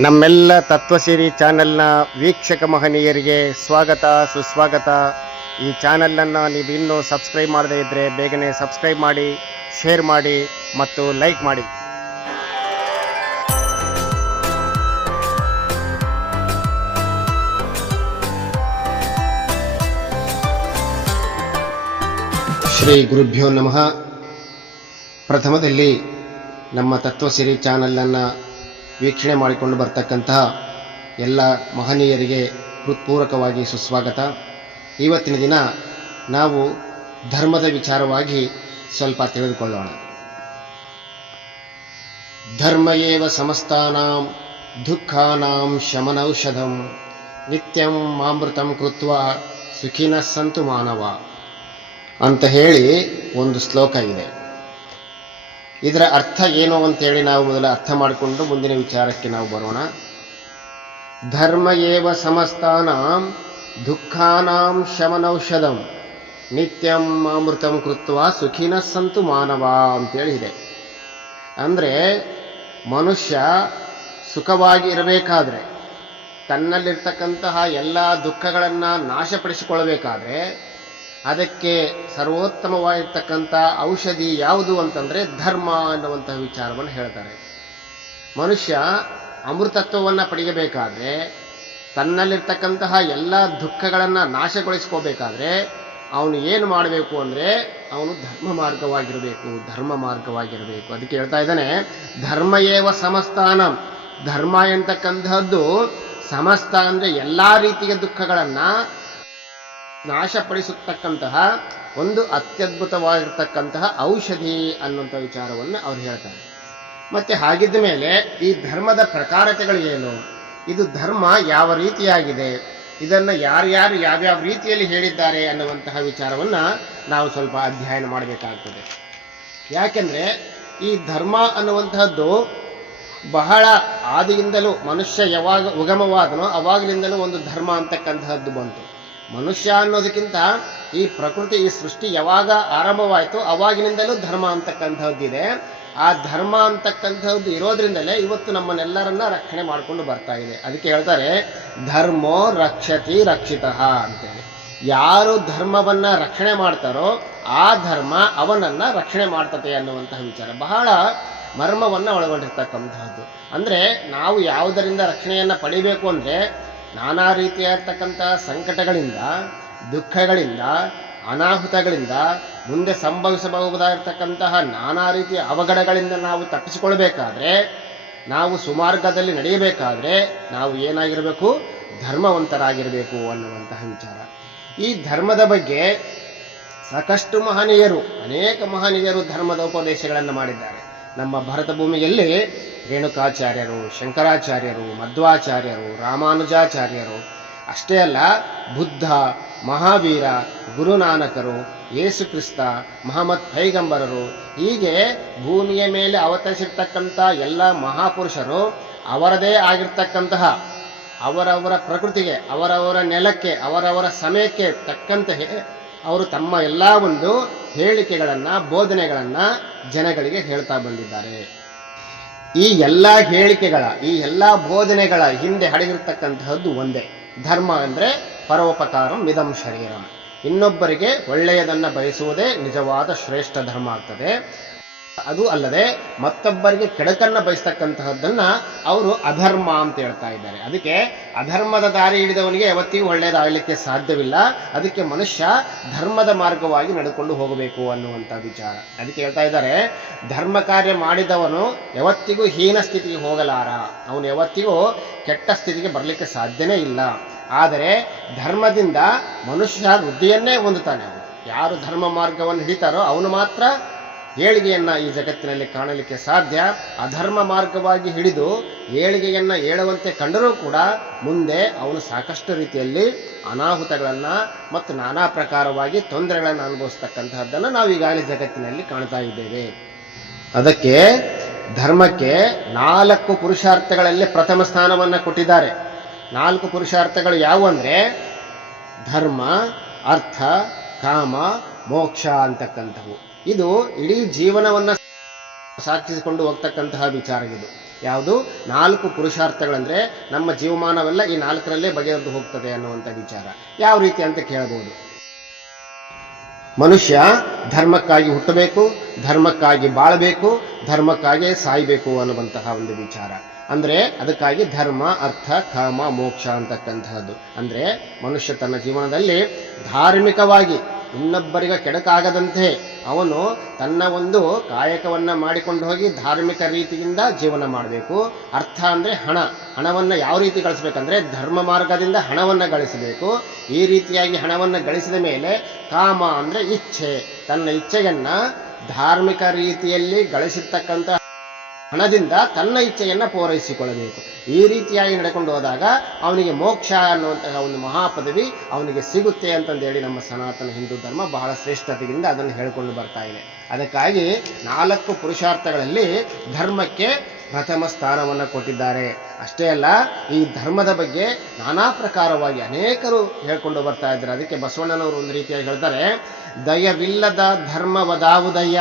ನಮ್ಮೆಲ್ಲ ತತ್ವಸಿರಿ ಚಾನೆಲ್ನ ವೀಕ್ಷಕ ಮಹನೀಯರಿಗೆ ಸ್ವಾಗತ, ಸುಸ್ವಾಗತ. ಈ ಚಾನೆಲನ್ನು ನೀವು ಇನ್ನೂ ಸಬ್ಸ್ಕ್ರೈಬ್ ಮಾಡದೇ ಇದ್ದರೆ ಬೇಗನೆ ಸಬ್ಸ್ಕ್ರೈಬ್ ಮಾಡಿ, ಶೇರ್ ಮಾಡಿ ಮತ್ತು ಲೈಕ್ ಮಾಡಿ. ಶ್ರೀ ಗುರುಭ್ಯೋ ನಮಃ. ಪ್ರಥಮದಲ್ಲಿ ನಮ್ಮ ತತ್ವಸಿರಿ ಚಾನಲನ್ನು ವೀಕ್ಷಣೆ ಮಾಡಿಕೊಂಡು ಬರ್ತಕ್ಕಂತಹ ಎಲ್ಲ ಮಹನೀಯರಿಗೆ ಹೃತ್ಪೂರ್ವಕವಾಗಿ ಸುಸ್ವಾಗತ. ಇವತ್ತಿನ ದಿನ ನಾವು ಧರ್ಮದ ವಿಚಾರವಾಗಿ ಸ್ವಲ್ಪ ತಿಳಿದುಕೊಳ್ಳೋಣ. ಧರ್ಮ ಏವ ಸಮಸ್ತಾನಾಂ ದುಃಖಾನಾಂ ಶಮನೌಷಧಂ ನಿತ್ಯಂ ಮಾಮೃತಂ ಕೃತ್ವ ಸುಖಿನ ಸಂತು ಮಾನವ ಅಂತ ಹೇಳಿ ಒಂದು ಶ್ಲೋಕ ಇದೆ. ಇದರ ಅರ್ಥ ಏನು ಅಂತೇಳಿ ನಾವು ಮೊದಲು ಅರ್ಥ ಮಾಡಿಕೊಂಡು ಮುಂದಿನ ವಿಚಾರಕ್ಕೆ ನಾವು ಬರೋಣ. ಧರ್ಮ ಏವ ಸಮಸ್ತಾನಾಂ ದುಃಖಾನಾಂ ಶಮನೌಷಧಂ ನಿತ್ಯಂ ಅಮೃತಂ ಕೃತ್ವ ಸುಖಿನ ಸಂತು ಮಾನವ ಅಂತೇಳಿ ಇದೆ. ಅಂದರೆ ಮನುಷ್ಯ ಸುಖವಾಗಿ ಇರಬೇಕಾದ್ರೆ ತನ್ನಲ್ಲಿರ್ತಕ್ಕಂತಹ ಎಲ್ಲ ದುಃಖಗಳನ್ನು ನಾಶಪಡಿಸಿಕೊಳ್ಳಬೇಕಾದ್ರೆ ಅದಕ್ಕೆ ಸರ್ವೋತ್ತಮವಾಗಿರ್ತಕ್ಕಂಥ ಔಷಧಿ ಯಾವುದು ಅಂತಂದರೆ ಧರ್ಮ ಅನ್ನುವಂತಹ ವಿಚಾರವನ್ನು ಹೇಳ್ತಾರೆ. ಮನುಷ್ಯ ಅಮೃತತ್ವವನ್ನು ಪಡೆಯಬೇಕಾದ್ರೆ, ತನ್ನಲ್ಲಿರ್ತಕ್ಕಂತಹ ಎಲ್ಲ ದುಃಖಗಳನ್ನು ನಾಶಗೊಳಿಸ್ಕೋಬೇಕಾದ್ರೆ, ಅವನು ಏನು ಮಾಡಬೇಕು ಅಂದರೆ ಅವನು ಧರ್ಮ ಮಾರ್ಗವಾಗಿರಬೇಕು ಧರ್ಮ ಮಾರ್ಗವಾಗಿರಬೇಕು. ಅದಕ್ಕೆ ಹೇಳ್ತಾ ಇದ್ದಾನೆ, ಧರ್ಮ ಏವ ಧರ್ಮ ಎಂತಕ್ಕಂತಹದ್ದು ಸಮಸ್ತ ಅಂದರೆ ಎಲ್ಲ ರೀತಿಯ ದುಃಖಗಳನ್ನು ನಾಶಪಡಿಸತಕ್ಕಂತಹ, ಒಂದು ಅತ್ಯದ್ಭುತವಾಗಿರ್ತಕ್ಕಂತಹ ಔಷಧಿ ಅನ್ನುವಂಥ ವಿಚಾರವನ್ನು ಅವ್ರು ಹೇಳ್ತಾರೆ. ಮತ್ತೆ ಹಾಗಿದ್ದ ಮೇಲೆ ಈ ಧರ್ಮದ ಪ್ರಕಾರತೆಗಳು ಏನು? ಇದು ಧರ್ಮ ಯಾವ ರೀತಿಯಾಗಿದೆ? ಇದನ್ನು ಯಾರ್ಯಾರು ಯಾವ್ಯಾವ ರೀತಿಯಲ್ಲಿ ಹೇಳಿದ್ದಾರೆ ಅನ್ನುವಂತಹ ವಿಚಾರವನ್ನ ನಾವು ಸ್ವಲ್ಪ ಅಧ್ಯಯನ ಮಾಡಬೇಕಾಗ್ತದೆ. ಯಾಕೆಂದ್ರೆ ಈ ಧರ್ಮ ಅನ್ನುವಂತಹದ್ದು ಬಹಳ ಆದಿಯಿಂದಲೂ ಮನುಷ್ಯ ಯಾವಾಗ ಉಗಮವಾದನೋ ಅವಾಗಲಿಂದಲೂ ಒಂದು ಧರ್ಮ ಅಂತಕ್ಕಂತಹದ್ದು ಬಂತು. ಮನುಷ್ಯ ಅನ್ನೋದಕ್ಕಿಂತ ಈ ಪ್ರಕೃತಿ, ಈ ಸೃಷ್ಟಿ ಯಾವಾಗ ಆರಂಭವಾಯಿತು ಅವಾಗಿನಿಂದಲೂ ಧರ್ಮ ಅಂತಕ್ಕಂಥದ್ದಿದೆ. ಆ ಧರ್ಮ ಅಂತಕ್ಕಂಥದ್ದು ಇರೋದ್ರಿಂದಲೇ ಇವತ್ತು ನಮ್ಮನ್ನೆಲ್ಲರನ್ನ ರಕ್ಷಣೆ ಮಾಡಿಕೊಂಡು ಬರ್ತಾ ಇದೆ. ಅದಕ್ಕೆ ಹೇಳ್ತಾರೆ, ಧರ್ಮೋ ರಕ್ಷತಿ ರಕ್ಷಿತ ಅಂತೇಳಿ. ಯಾರು ಧರ್ಮವನ್ನ ರಕ್ಷಣೆ ಮಾಡ್ತಾರೋ ಆ ಧರ್ಮ ಅವನನ್ನ ರಕ್ಷಣೆ ಮಾಡ್ತತೆ ಅನ್ನುವಂತಹ ವಿಚಾರ. ಬಹಳ ಮರ್ಮವನ್ನ ಒಳಗೊಂಡಿರ್ತಕ್ಕಂಥದ್ದು ಅಂದ್ರೆ ನಾವು ಯಾವುದರಿಂದ ರಕ್ಷಣೆಯನ್ನ ಪಡಿಬೇಕು ಅಂದ್ರೆ ನಾನಾ ರೀತಿಯಾಗಿರ್ತಕ್ಕಂಥ ಸಂಕಟಗಳಿಂದ, ದುಃಖಗಳಿಂದ, ಅನಾಹುತಗಳಿಂದ ಮುಂದೆ ಸಂಭವಿಸಬಹುದಾಗಿರ್ತಕ್ಕಂತಹ ನಾನಾ ರೀತಿಯ ಅವಘಡಗಳಿಂದ ನಾವು ತಪ್ಪಿಸಿಕೊಳ್ಬೇಕಾದ್ರೆ ನಾವು ಸುಮಾರ್ಗದಲ್ಲಿ ನಡೆಯಬೇಕಾದ್ರೆ ನಾವು ಏನಾಗಿರಬೇಕು? ಧರ್ಮವಂತರಾಗಿರಬೇಕು ಅನ್ನುವಂತಹ ವಿಚಾರ. ಈ ಧರ್ಮದ ಬಗ್ಗೆ ಸಾಕಷ್ಟು ಮಹನೀಯರು, ಅನೇಕ ಮಹನೀಯರು ಧರ್ಮದ ಉಪದೇಶಗಳನ್ನು ಮಾಡಿದ್ದಾರೆ. ನಮ್ಮ ಭರತ ಭೂಮಿಯಲ್ಲಿ ರೇಣುಕಾಚಾರ್ಯರು, ಶಂಕರಾಚಾರ್ಯರು, ಮಧ್ವಾಚಾರ್ಯರು, ರಾಮಾನುಜಾಚಾರ್ಯರು. ಅಷ್ಟೇ ಅಲ್ಲ, ಬುದ್ಧ, ಮಹಾವೀರ, ಗುರುನಾನಕರು ಯೇಸು ಕ್ರಿಸ್ತ ಮಹಮ್ಮದ್ ಪೈಗಂಬರರು, ಹೀಗೆ ಭೂಮಿಯ ಮೇಲೆ ಅವತರಿಸಿರ್ತಕ್ಕಂಥ ಎಲ್ಲ ಮಹಾಪುರುಷರು ಅವರದೇ ಆಗಿರ್ತಕ್ಕಂತಹ ಅವರವರ ಪ್ರಕೃತಿಗೆ, ಅವರವರ ನೆಲಕ್ಕೆ, ಅವರವರ ಸಮಯಕ್ಕೆ ತಕ್ಕಂತೆ ಅವರು ತಮ್ಮ ಎಲ್ಲ ಒಂದು ಹೇಳಿಕೆಗಳನ್ನು, ಬೋಧನೆಗಳನ್ನು ಜನಗಳಿಗೆ ಹೇಳ್ತಾ ಬಂದಿದ್ದಾರೆ. ಈ ಎಲ್ಲ ಹೇಳಿಕೆಗಳ, ಈ ಎಲ್ಲ ಬೋಧನೆಗಳ ಹಿಂದೆ ಅಡಗಿರ್ತಕ್ಕಂತಹದ್ದು ಒಂದೇ. ಧರ್ಮ ಅಂದ್ರೆ ಪರೋಪಕಾರಂ ಮಿದಂ ಶರೀರಂ. ಇನ್ನೊಬ್ಬರಿಗೆ ಒಳ್ಳೆಯದನ್ನ ಬಯಸುವುದೇ ನಿಜವಾದ ಶ್ರೇಷ್ಠ ಧರ್ಮ ಆಗ್ತದೆ. ಅದು ಅಲ್ಲದೆ ಮತ್ತೊಬ್ಬರಿಗೆ ಕೆಡಕನ್ನ ಬಯಸ್ತಕ್ಕಂತಹದ್ದನ್ನ ಅವರು ಅಧರ್ಮ ಅಂತ ಹೇಳ್ತಾ ಇದ್ದಾರೆ. ಅದಕ್ಕೆ ಅಧರ್ಮದ ದಾರಿ ಹಿಡಿದವನಿಗೆ ಯಾವತ್ತಿಗೂ ಒಳ್ಳೆಯದಾಗಲಿಕ್ಕೆ ಸಾಧ್ಯವಿಲ್ಲ. ಅದಕ್ಕೆ ಮನುಷ್ಯ ಧರ್ಮದ ಮಾರ್ಗವಾಗಿ ನಡೆದುಕೊಂಡು ಹೋಗಬೇಕು ಅನ್ನುವಂಥ ವಿಚಾರ. ಅದಕ್ಕೆ ಹೇಳ್ತಾ ಇದ್ದಾರೆ, ಧರ್ಮ ಕಾರ್ಯ ಮಾಡಿದವನು ಯಾವತ್ತಿಗೂ ಹೀನ ಸ್ಥಿತಿಗೆ ಹೋಗಲಾರ. ಅವನು ಯಾವತ್ತಿಗೂ ಕೆಟ್ಟ ಸ್ಥಿತಿಗೆ ಬರಲಿಕ್ಕೆ ಸಾಧ್ಯನೇ ಇಲ್ಲ. ಆದರೆ ಧರ್ಮದಿಂದ ಮನುಷ್ಯ ವೃದ್ಧಿಯನ್ನೇ ಹೊಂದುತ್ತಾನೆ ಯಾರು ಧರ್ಮ ಮಾರ್ಗವನ್ನು ಹಿಡಿತಾರೋ ಅವನು ಮಾತ್ರ ಏಳಿಗೆಯನ್ನ ಈ ಜಗತ್ತಿನಲ್ಲಿ ಕಾಣಲಿಕ್ಕೆ ಸಾಧ್ಯ. ಅಧರ್ಮ ಮಾರ್ಗವಾಗಿ ಹಿಡಿದು ಏಳಿಗೆಯನ್ನ ಹೇಳುವಂತೆ ಕಂಡರೂ ಕೂಡ ಮುಂದೆ ಅವನು ಸಾಕಷ್ಟು ರೀತಿಯಲ್ಲಿ ಅನಾಹುತಗಳನ್ನು ಮತ್ತು ನಾನಾ ಪ್ರಕಾರವಾಗಿ ತೊಂದರೆಗಳನ್ನು ಅನುಭವಿಸ್ತಕ್ಕಂತಹದ್ದನ್ನು ನಾವು ಈಗಾಗಲೇ ಜಗತ್ತಿನಲ್ಲಿ ಕಾಣ್ತಾ ಇದ್ದೇವೆ. ಅದಕ್ಕೆ ಧರ್ಮಕ್ಕೆ ನಾಲ್ಕು ಪುರುಷಾರ್ಥಗಳಲ್ಲಿ ಪ್ರಥಮ ಸ್ಥಾನವನ್ನು ಕೊಟ್ಟಿದ್ದಾರೆ. ನಾಲ್ಕು ಪುರುಷಾರ್ಥಗಳು ಯಾವುವು ಅಂದರೆ ಧರ್ಮ, ಅರ್ಥ, ಕಾಮ, ಮೋಕ್ಷ ಅಂತಕ್ಕಂಥವು. ಇದು ಇಡೀ ಜೀವನವನ್ನ ಸಾಕ್ಷಿಸಿಕೊಂಡು ಹೋಗ್ತಕ್ಕಂತಹ ವಿಚಾರ ಇದು. ಯಾವುದು? ನಾಲ್ಕು ಪುರುಷಾರ್ಥಗಳಂದ್ರೆ ನಮ್ಮ ಜೀವಮಾನವೆಲ್ಲ ಈ ನಾಲ್ಕರಲ್ಲೇ ಬಗೆಹರಿದು ಹೋಗ್ತದೆ ಅನ್ನುವಂಥ ವಿಚಾರ. ಯಾವ ರೀತಿ ಅಂತ ಕೇಳಬಹುದು. ಮನುಷ್ಯ ಧರ್ಮಕ್ಕಾಗಿ ಹುಟ್ಟಬೇಕು, ಧರ್ಮಕ್ಕಾಗಿ ಬಾಳಬೇಕು, ಧರ್ಮಕ್ಕಾಗಿ ಸಾಯ್ಬೇಕು ಅನ್ನುವಂತಹ ಒಂದು ವಿಚಾರ. ಅಂದ್ರೆ ಅದಕ್ಕಾಗಿ ಧರ್ಮ, ಅರ್ಥ, ಕಾಮ, ಮೋಕ್ಷ ಅಂತಕ್ಕಂತಹದ್ದು. ಅಂದ್ರೆ ಮನುಷ್ಯ ತನ್ನ ಜೀವನದಲ್ಲಿ ಧಾರ್ಮಿಕವಾಗಿ ಇನ್ನೊಬ್ಬರಿಗೆ ಕೆಡಕಾಗದಂತೆ ಅವನು ತನ್ನ ಒಂದು ಕಾಯಕವನ್ನು ಮಾಡಿಕೊಂಡು ಹೋಗಿ ಧಾರ್ಮಿಕ ರೀತಿಯಿಂದ ಜೀವನ ಮಾಡಬೇಕು. ಅರ್ಥ ಅಂದರೆ ಹಣ. ಹಣವನ್ನು ಯಾವ ರೀತಿ ಗಳಿಸಬೇಕಂದ್ರೆ ಧರ್ಮ ಮಾರ್ಗದಿಂದ ಹಣವನ್ನು ಗಳಿಸಬೇಕು. ಈ ರೀತಿಯಾಗಿ ಹಣವನ್ನು ಗಳಿಸಿದ ಮೇಲೆ ಕಾಮ ಅಂದರೆ ಇಚ್ಛೆ. ತನ್ನ ಇಚ್ಛೆಯನ್ನು ಧಾರ್ಮಿಕ ರೀತಿಯಲ್ಲಿ ಗಳಿಸಿರ್ತಕ್ಕಂಥ ಹಣದಿಂದ ತನ್ನ ಇಚ್ಛೆಯನ್ನು ಪೂರೈಸಿಕೊಳ್ಳಬೇಕು. ಈ ರೀತಿಯಾಗಿ ನಡೆಕೊಂಡು ಹೋದಾಗ ಅವನಿಗೆ ಮೋಕ್ಷ ಅನ್ನುವಂತಹ ಒಂದು ಮಹಾಪದವಿ ಅವನಿಗೆ ಸಿಗುತ್ತೆ ಅಂತಂದೇಳಿ ನಮ್ಮ ಸನಾತನ ಹಿಂದೂ ಧರ್ಮ ಬಹಳ ಶ್ರೇಷ್ಠತೆಯಿಂದ ಅದನ್ನು ಹೇಳಿಕೊಂಡು ಬರ್ತಾ ಇದೆ. ಅದಕ್ಕಾಗಿ ನಾಲ್ಕು ಪುರುಷಾರ್ಥಗಳಲ್ಲಿ ಧರ್ಮಕ್ಕೆ ಪ್ರಥಮ ಸ್ಥಾನವನ್ನು ಕೊಟ್ಟಿದ್ದಾರೆ. ಅಷ್ಟೇ ಅಲ್ಲ, ಈ ಧರ್ಮದ ಬಗ್ಗೆ ನಾನಾ ಪ್ರಕಾರವಾಗಿ ಅನೇಕರು ಹೇಳ್ಕೊಂಡು ಬರ್ತಾ ಇದ್ದಾರೆ. ಅದಕ್ಕೆ ಬಸವಣ್ಣನವರು ಒಂದು ರೀತಿಯಾಗಿ ಹೇಳ್ತಾರೆ, ದಯವಿಲ್ಲದ ಧರ್ಮವದಾವುದಯ್ಯ